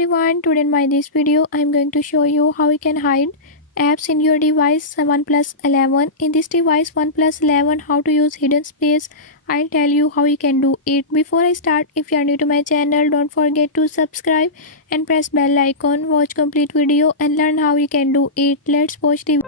everyone, today in this video I am going to show you how you can hide apps in your device OnePlus 11. In this device OnePlus 11, how to use hidden space. I'll tell you how you can do it. Before I start, if you are new to my channel, don't forget to subscribe and press bell icon. Watch complete video and learn how you can do it. Let's watch the